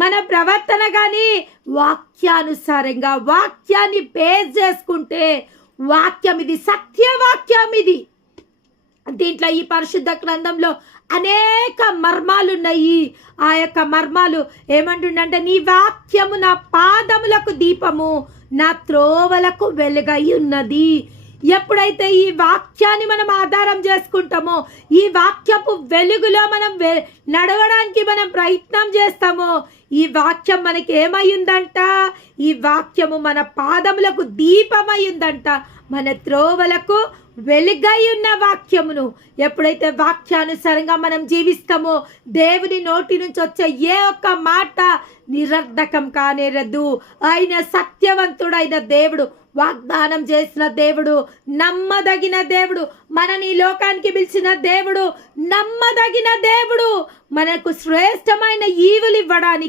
మన ప్రవర్తన కానీ వాక్యానుసారంగా వాక్యాన్ని బేస్ చేసుకుంటే, వాక్యం ఇది సత్యవాక్యం ఇది. దీంట్లో ఈ పరిశుద్ధ గ్రంథంలో అనేక మర్మాలు ఉన్నాయి. ఆ యొక్క మర్మాలు ఏమంటుండంటే, నీ వాక్యము నా పాదములకు దీపము, నా త్రోవలకు వెలుగై ఉన్నది. ఎప్పుడైతే ఈ వాక్యాన్ని మనం ఆధారం చేసుకుంటామో, ఈ వాక్యపు వెలుగులో మనం నడవడానికి మనం ప్రయత్నం చేస్తామో, ఈ వాక్యం మనకి ఏమయ్యిందంట? ఈ వాక్యము మన పాదములకు దీపమయ్యిందంట, మన త్రోవలకు వెలుగై ఉన్న వాక్యమును ఎప్పుడైతే వాక్యానుసారంగా మనం జీవిస్తామో, దేవుని నోటి నుంచి వచ్చే ఏ ఒక్క మాట నిరర్ధకం కానేరదు. ఆయన సత్యవంతుడైన దేవుడు, వాగ్దానం చేసిన దేవుడు, నమ్మదగిన దేవుడు, మనని ఈ లోకానికి పిలిచిన దేవుడు, నమ్మదగిన దేవుడు, మనకు శ్రేష్టమైన ఈవులు ఇవ్వడానికి